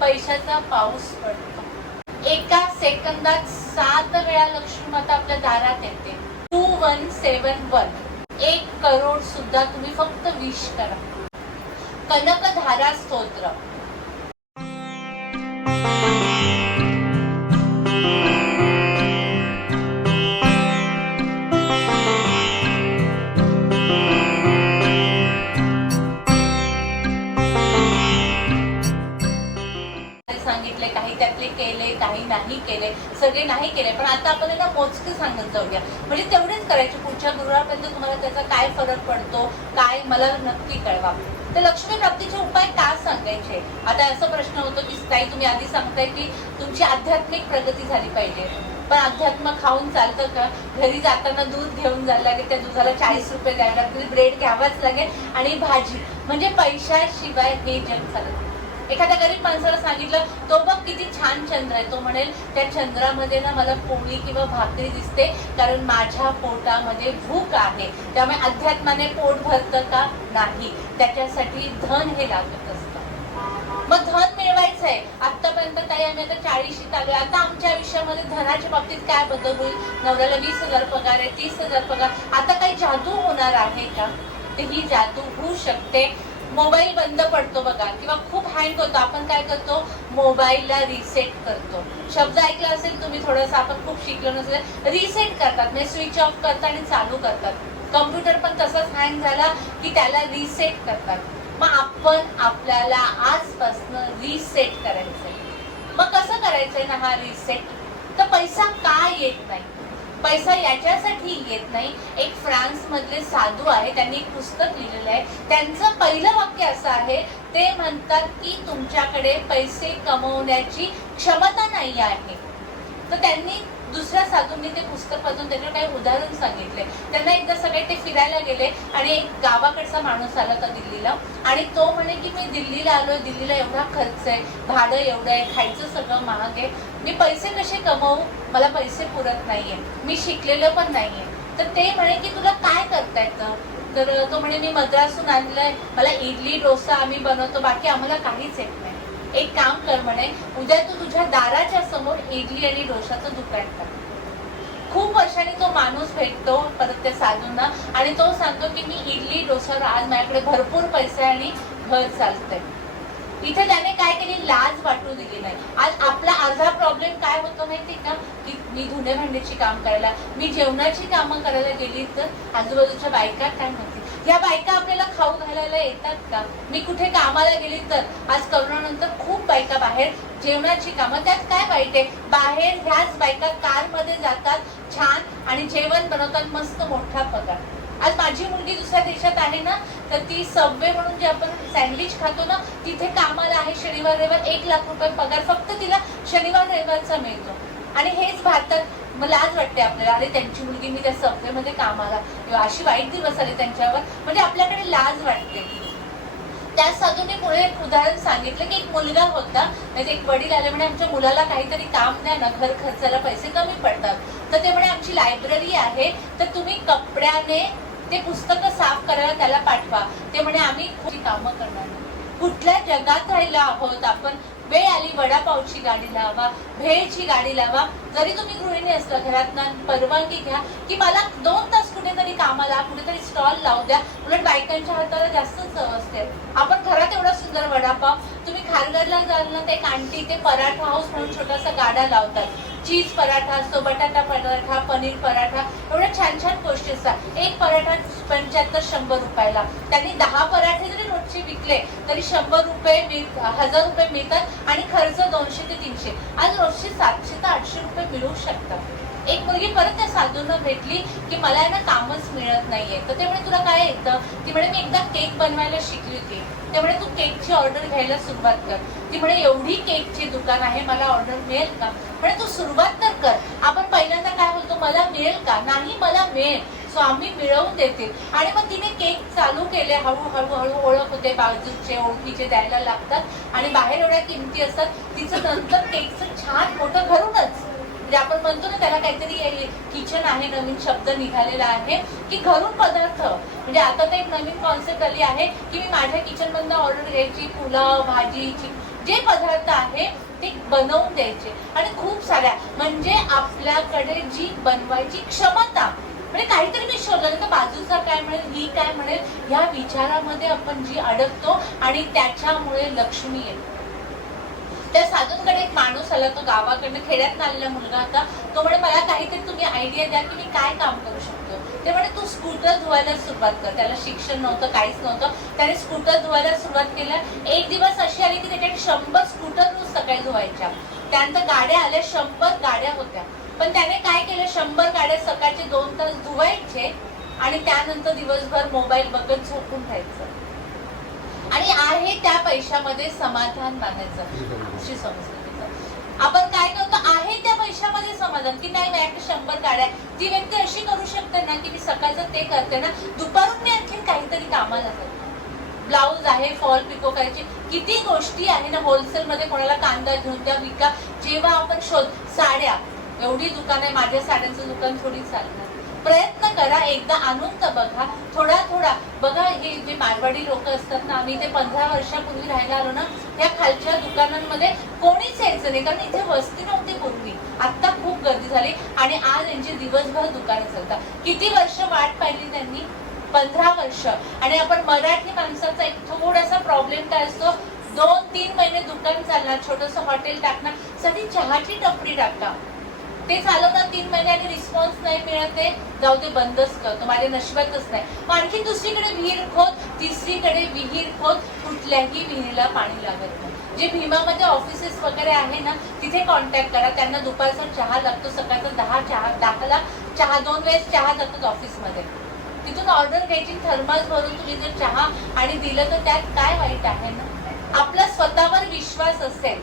पैशाचा पाऊस पडतो. एका सेकंदात सात वेळा लक्ष्मी माता आपल्या दारात येते. टू वन सेवन वन एक करोड सुद्धा तुम्ही फक्त विश करा. कनकधारा स्तोत्र. सगळे नाही केले पण आता आपण त्यांना मोजके सांगत जाऊया. म्हणजे तेवढेच करायचे. पुढच्या गुरुवारपर्यंत तुम्हाला त्याचा काय फरक पडतो काय मला नक्की कळवा. तर लक्ष्मी प्राप्तीचे उपाय का सांगायचे? आता असा प्रश्न होतो की ताई तुम्ही आधी सांगताय की तुमची आध्यात्मिक प्रगती झाली पाहिजे. पण अध्यात्म खाऊन चालतं का? घरी जाताना दूध घेऊन जायला लागेल त्या दुधाला चाळीस रुपये द्यायला लागतील ब्रेड घ्यावाच लागेल आणि भाजी. म्हणजे पैशाशिवाय हे जग चालत नाही. एखाद्या गरीब माणसाला सांगितलं तो बघ किती छान चंद्र आहे. तो म्हणेल त्या चंद्रामध्ये ना मला पोळी किंवा भाकरी दिसते कारण माझ्या पोटामध्ये भूक आहे. त्यामुळे अध्यात्माने पोट भरतं का? नाही. त्याच्यासाठी धन हे लागत असतं. मग धन मिळवायचं आहे आतापर्यंत ताई आम्ही आता चाळीशी आलोय. आता आमच्या आयुष्यामध्ये धनाच्या बाबतीत काय बदल होईल? नवऱ्याला वीस हजार पगार आहे तीस हजार पगार. आता काही जादू होणार आहे का? तर ही जादू होऊ शकते. मोबाईल बंद पडतो बघा. किंवा खूप हँग होतो. आपण काय करतो? मोबाईलला रिसेट करतो. शब्द ऐकला असेल तुम्ही थोडंसं आपण खूप शिकलो नसेल रिसेट करतात. म्हणजे स्विच ऑफ करतात आणि चालू करतात. कम्प्युटर पण तसंच हँग झाला की त्याला रिसेट करतात. मग आपण आपल्याला आजपासून रिसेट करायचंय. मग कसं करायचंय ना हा रिसेट तर पैसा का येत नाही? पैसा याच्यासाठी येत नाही. एक फ्रान्समधले साधू आहे त्यांनी एक पुस्तक लिहिलेलं आहे. त्यांचं पहिलं वाक्य असं आहे ते म्हणतात की तुमच्याकडे पैसे कमवण्याची क्षमता नाही आहे. तर त्यांनी दुसऱ्या साधूंनी ते पुस्तक वाचून त्याचं काही उदाहरण सांगितले. त्यांना एकदा सगळे ते फिरायला गेले आणि एक गावाकडचा माणूस आला होता दिल्लीला. आणि तो म्हणे की मी दिल्लीला आलोय. दिल्लीला एवढा खर्च आहे. भाडं एवढं आहे. खायचं सगळं महाग आहे. मी पैसे कसे कमवू? मला पैसे पुरत नाहीये. मी शिकलेलं पण नाहीये. तर ते म्हणे की तुला काय करता येतं? तर तो म्हणे मी मद्रासून आणलंय. मला इडली डोसा आम्ही बनवतो. बाकी आम्हाला काहीच येत नाही. एक काम कर म्हणे उद्या तू तुझ्या दाराच्या समोर इडली आणि डोशाचं दुकान टाक खूप वर्षांनी तो माणूस भेटतो परत त्या साधूंना आणि तो सांगतो की मी इडली डोसा आज माझ्याकडे भरपूर पैसे आणि घर चालतंय. इथे त्याने काय केली? लाज वाटू दिली नाही. आज आपला अर्धा प्रॉब्लेम काय होतो माहिती का? की मी धुणे भांड्याची काम करायला मी जेवणाची कामं करायला गेली तर आजूबाजूच्या बायका काय म्हणते या बायका आपल्याला खाऊ घालायला येतात का? मी कुठे कामाला गेली तर? आज करोनानंतर खूप बायका बाहेर जेवणाची कामं त्यात काय वाईट आहे? बाहेर ह्याच बायका कारमध्ये जातात छान आणि जेवण बनवतात मस्त मोठा पगार. आज माझी मुलगी दुसऱ्या देशात आहे ना तर ती सबवे म्हणून जे आपण सँडविच खातो ना तिथे कामाला आहे शनिवार रविवार एक लाख रुपये पगार फक्त तिला शनिवार रविवारचा मिळतो. आणि हेच भारतात मला आज वाटते आपल्याला. अरे त्यांची मुलगी मी त्या सबवेमध्ये कामाला किंवा अशी वाईट दिवस आले त्यांच्यावर म्हणजे आपल्याकडे लाज वाटते. त्या साधूने पुढे एक उदाहरण सांगितलं की एक मुलगा होता म्हणजे एक वडील आले म्हणे आमच्या मुलाला काहीतरी काम द्या ना घर खर्चाला पैसे कमी पडतात. तर ते म्हणे आमची लायब्ररी आहे तर तुम्ही कपड्याने ते पुस्तक साफ करायला त्याला पाठवा. ते म्हणे आम्ही कामं करणार. नाही. कुठल्या जगात राहिलो आहोत आपण? वेळ आली वडापावची गाडी लावा भेळची गाडी लावा. जरी तुम्ही गृहिणी असला घरात परवानगी घ्या. की मला दोन तास कुठेतरी कामाला कुठेतरी स्टॉल लावू द्या. उलट बायकांच्या हाताला जास्त चव असते. आपण घरात एवढा सुंदर वडापाव तुम्ही खारगडला जाल ना ते एक आंटी ते पराठा हाऊस म्हणून छोटासा गाडा लावतात. चीज पराठा असतो बटाटा पराठा पनीर पराठा एवढ्या छान छान गोष्टी असतात. एक पराठा पंच्याहत्तर शंभर रुपयाला. त्यांनी दहा पराठे जरी रोजचे विकले तरी शंभर रुपये मिळ- हजार रुपये मिळतात आणि खर्च दोनशे ते तीनशे. आज रोजचे सातशे ते आठशे रुपये मिळू शकतात. एक मुलगी परत त्या साधूंना भेटली की मला ना कामच मिळत नाहीये. तर ते म्हणे तुला काय येतं? ती म्हणे मी एकदा केक बनवायला शिकली होती. ते म्हणे तू केकची ऑर्डर घ्यायला सुरुवात कर. ती म्हणे एवढी केकची दुकान आहे मला ऑर्डर मिळेल का? म्हणजे तू सुरुवात तर कर. आपण पहिल्यांदा काय बोलतो मला मिळेल का? नाही मला मिळेल. स्वामी मिळवून देतील. आणि मग तिने केक चालू केले हळूहळू हळू ओळख होते बाजूचे ओळखीचे द्यायला लागतात. आणि बाहेर एवढ्या किमती असतात तिचं नंतर केकचं छान मोठं घरूनच. म्हणजे आपण म्हणतो ना त्याला काहीतरी किचन आहे नवीन शब्द निघालेला आहे की घरून पदार्थ. म्हणजे आता तर एक नवीन कॉन्सेप्ट आली आहे की मी माझ्या किचनमधनं ऑर्डर घ्यायची पुलाव भाजी जे पदार्थ आहे ते बनवून द्यायचे. आणि खूप साऱ्या म्हणजे आपल्याकडे जी बनवायची क्षमता म्हणजे काहीतरी मी शोधलं तर बाजूचा काय म्हणेल ही काय म्हणेल ह्या विचारामध्ये आपण जी अडकतो आणि त्याच्यामुळे लक्ष्मी येते. त्या साधूंकडे एक माणूस आला तो गावाकडनं खेड्यात आलेला मुलगा होता तो म्हणे मला काहीतरी तुम्ही आयडिया द्या की मी काय काम करू शकतो. ते म्हणे तू स्कूटर धुवायला सुरुवात कर. त्याला शिक्षण नव्हतं काहीच नव्हतं. त्याने स्कूटर धुवायला सुरुवात केल्या एक दिवस अशी आली की त्याच्याकडे शंभर स्कूटर रोज सकाळी धुवायच्या. त्यानंतर गाड्या आल्या शंभर गाड्या होत्या. पण त्याने काय केलं शंभर गाड्या सकाळचे दोन तास धुवायचे आणि त्यानंतर दिवसभर मोबाईल बघत झोपून राहायचं. आणि आहे त्या पैशामध्ये समाधान मानायचं. अशी संस्कृतीचं आपण काय करतो आहे त्या पैशामध्ये समाधान की नाही माझ्याकडे शंभर गाड्या ती व्यक्ती अशी करू शकते ना की मी सकाळचं ते करते ना दुपारून मी आणखीन काहीतरी कामाला जाते. ब्लाऊज आहे फॉल पिको करायची किती गोष्टी आहे ना होलसेल मध्ये कोणाला कांदा घेऊन त्या विका जेव्हा आपण शोध साड्या. एवढी दुकान आहे माझ्या साड्यांचं दुकान थोडी चालणार. प्रयत्न करा एकदा आणून तर बघा. थोडा थोडा. बघा हे जे मारवाडी लोक असतात ना आम्ही ते पंधरा वर्षापूर्वी राहायला आलो ना या खालच्या दुकानांमध्ये कोणीच यायचं नाही कारण इथे वस्ती पूर्वी. आता खूप गर्दी झाली आणि आज यांची दिवसभर दुकानं चालतात. किती वर्ष वाट पाहिली त्यांनी? पंधरा वर्ष. आणि आपण मराठी माणसाचा एक थोडासा प्रॉब्लेम काय असतो? दोन तीन महिने दुकान चालणार छोटस हॉटेल टाकणार साठी चहाची टपरी टाका ते चालवणार तीन महिने आणि रिस्पॉन्स नाही मिळत आहे जाऊ ते बंदच करतो माझ्या नशिबातच नाही. आणखी दुसरीकडे विहीर खोद तिसरीकडे विहीर खोद कुठल्याही विहिरीला पाणी लागत नाही. जे भीमामध्ये ऑफिसेस वगैरे आहे ना तिथे कॉन्टॅक्ट करा. त्यांना दुपारचा चहा लागतो सकाळचा दहा चहा दहाला चहा दोन वेळेस चहा जातात ऑफिसमध्ये तिथून ऑर्डर घ्यायची थर्मास भरून तुम्ही जर चहा आणि दिलं तर त्यात काय वाईट आहे ना? आपला स्वतःवर विश्वास असेल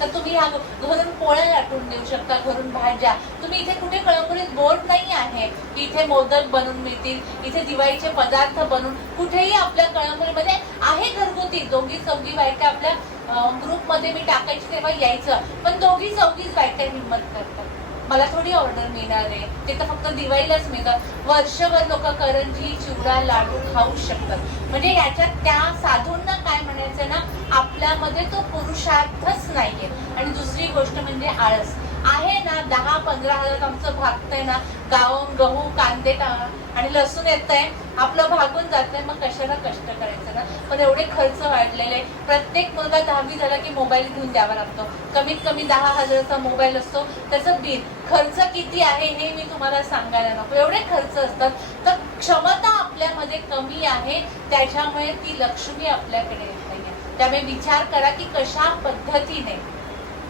तर तुम्ही ह्या घरून पोळ्या लाटून देऊ शकता घरून भाज्या. तुम्ही इथे कुठे कळंबुरीत बोर्ड नाही आहे की इथे मोदक बनवून मिळतील इथे दिवाळीचे पदार्थ बनवून कुठेही आपल्या कळंबुरीमध्ये आहे घरगुती. दोघी चौघी बायका आपल्या ग्रुपमध्ये मी टाकायची तेव्हा यायचं. पण दोघी चौघीच बायका हिंमत करतात. मला थोडी ऑर्डर मिळणार आहे. ते तर फक्त दिवाळीलाच मिळतात. वर्षभर लोक करंजी चिवडा लाडू खाऊ शकतात. म्हणजे याच्यात त्या साधूंना काय म्हणायचं ना आपल्यामध्ये तो पुरुषार्थच नाहीये. आणि दुसरी गोष्ट म्हणजे आळस. आहे ना दहा पंधरा हजार आमचं भागतंय ना गावून गहू कांदे आणि लसूण येतंय आपलं भागून जातंय मग कशाला कष्ट करायचं ना? पण एवढे खर्च वाढलेले प्रत्येक मुलगा दहावी झाला की मोबाईल घेऊन द्यावा लागतो. कमीत कमी दहा हजाराचा मोबाईल असतो त्याचं बिल. खर्च किती आहे हे मी तुम्हाला सांगायला नको. एवढे खर्च असतात. तर क्षमता आपल्यामध्ये कमी आहे त्याच्यामुळे ती लक्ष्मी आपल्याकडे येत नाहीये. त्यामुळे विचार करा की कशा पद्धतीने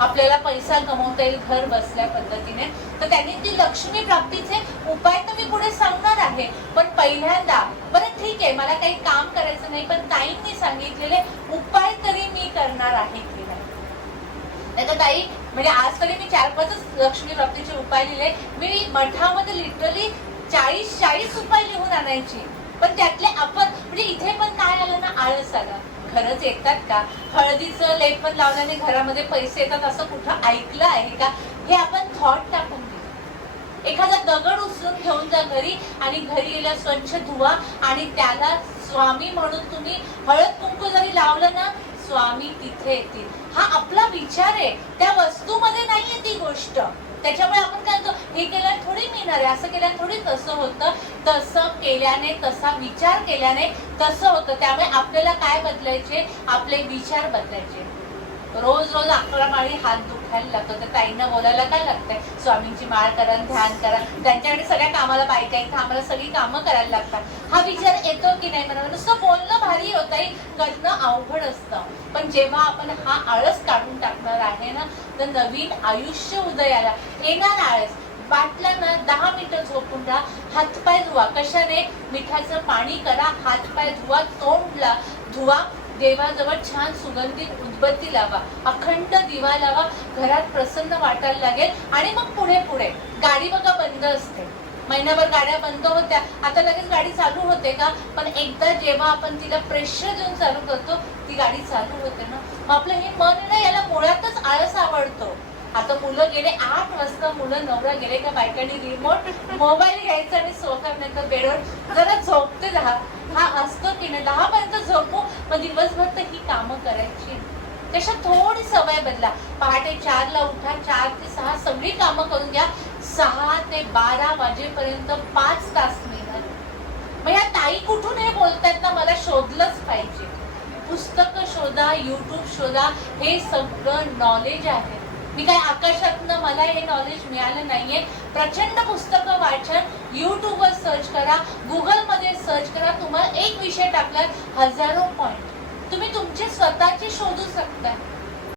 आपल्याला पैसा कमवता येईल घर बसल्या पद्धतीने तर त्यांनी ती लक्ष्मी प्राप्तीचे उपाय तर मी पुढे सांगणार आहे. पण पहिल्यांदा बरं ठीक आहे मला काही काम करायचं नाही पण ताईंनी सांगितलेले उपाय तरी मी करणार आहे की नाही. नाही तर ताई म्हणजे आज तरी मी चार पाचच लक्ष्मी प्राप्तीचे उपाय लिहिले. मी मठामध्ये लिटरली चाळीस चाळीस उपाय लिहून आणायची. पण त्यातले आपण म्हणजे इथे पण काय आलं ना आळस आला. खरंच येतात का? हळदीचं लेपन लावल्याने घरामध्ये पैसे येतात असं कुठं ऐकलं आहे का? हे आपण थॉट टाकून घेऊ एखादा दगड उचलून घेऊन जा घरी आणि घरी गेल्या स्वच्छ धुवा आणि त्याला स्वामी म्हणून तुम्ही हळद कुंकू जरी लावलं ना स्वामी तिथे येतील. हा आपला विचार आहे. त्या वस्तूमध्ये नाहीये ती गोष्ट. त्याच्यामुळे आपण काय करतो हे केल्याने थोडी मिळणार आहे असं केल्याने थोडी तसं होतं. तसं केल्याने तसा विचार केल्याने तसं होतं. त्यामुळे आपल्याला काय बदलायचे? आपले विचार बदलायचे. रोज रोज अकरा माळी हात दुखायला लागतो तर ताईंना बोलायला काय लागतंय? स्वामींची माळ करा ध्यान करा. त्यांच्याकडे सगळ्या कामाला पाहिजे इथं आम्हाला सगळी कामं करायला लागतात. हा विचार येतो की नाही? म्हणा नुसतं बोलणं भारी होतंय करणं अवघड असतं. पण जेव्हा आपण हा आळस काढून टाकणार आहे ना तर नवीन आयुष्य उदयाला येणार आळस. बाटला ना दहा मिनिटं झोपून राहा. हातपाय धुवा. कशाने? मिठाचं पाणी करा. हातपाय धुवा तोंडला धुवा. देवाजवळ छान सुगंधित उदबत्ती लावा अखंड दिवा लावा घरात प्रसन्न वाटायला लागेल आणि मग पुढे पुढे. गाडी बघा बंद असते. महिनाभर गाड्या बंद होत्या. आता लगेच गाडी चालू होते का? पण एकदा जेव्हा आपण तिला प्रेशर देऊन चालू करतो ती गाडी चालू होते ना. मग आपलं हे मन आहे ना याला मुळातच आळस आवडतो. आता मुलं गेले आठ वाजता मुलं नवरा गेले का बायकांनी रिमोट मोबाईल घ्यायचा आणि सोफा नंतर बेडवर जरा झोपते दहा. हा असतो की नाही? दहा पर्यंत झोपू. मग दिवसभर तर ही कामं करायची. तशा थोडी सवय बदला. पहाटे चारला उठा चार ते सहा सगळी कामं करून घ्या. सहा ते बारा वाजेपर्यंत पाच तास मिळणार मग या ताई कुठून हे बोलतायत ना मला शोधलंच पाहिजे. पुस्तकं शोधा युट्यूब शोधा हे सगळं नॉलेज आहे. मी काय आकाशातनं मला हे नॉलेज मिळालं नाहीये. प्रचंड पुस्तकं वाचन युट्यूबवर सर्च करा गुगलमध्ये सर्च करा तुम्हाला एक विषय टाकला हजारो पॉईंट तुम्ही तुमचे स्वतःचे शोधू शकता.